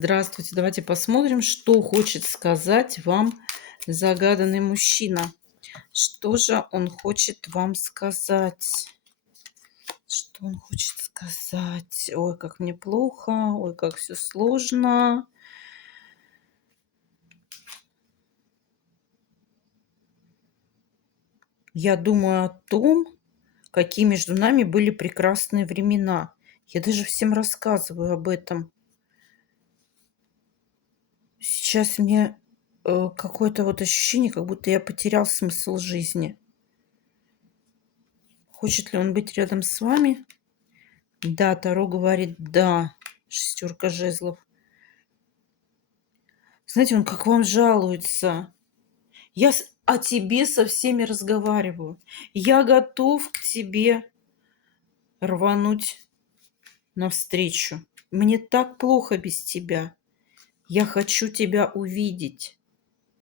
Здравствуйте, давайте посмотрим, что хочет сказать вам загаданный мужчина. Что же он хочет вам сказать? Что он хочет сказать? Ой, как мне плохо, ой, как все сложно. Я думаю о том, какие между нами были прекрасные времена. Я даже всем рассказываю об этом. Сейчас мне какое-то вот ощущение, как будто я потерял смысл жизни. Хочет ли он быть рядом с вами? Да, Таро говорит да. Шестерка жезлов. Знаете, он как вам жалуется. О тебе со всеми разговариваю. Я готов к тебе рвануть навстречу. Мне так плохо без тебя. Я хочу тебя увидеть.